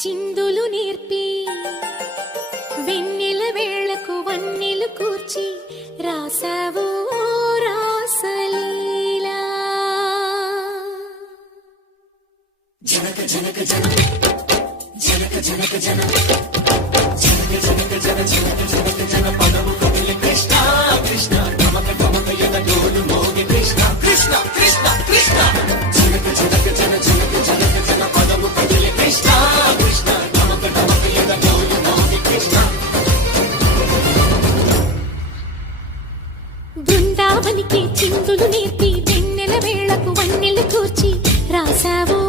చిందులు నేర్పి వెన్నెల వేళకు వన్నెలు కూర్చి రాసావు రాసలీలా. జనక జనక జన జనక జనక జన జనక జనక జన జనక జనక జన పదము కదిలి కృష్ణ కృష్ణ నమక నమక యద డోలు మోగి కృష్ణ కృష్ణ కృష్ణ కృష్ణ జనక జనక జన జనక జనక జన పదము కదిలి కృష్ణ కృష్ణ నమక నమక యద డోలు మోగి కృష్ణ. బృందావనికి చిందులు నేర్పి వెన్నెల వేళకు వన్నెలు కూర్చి రాసావు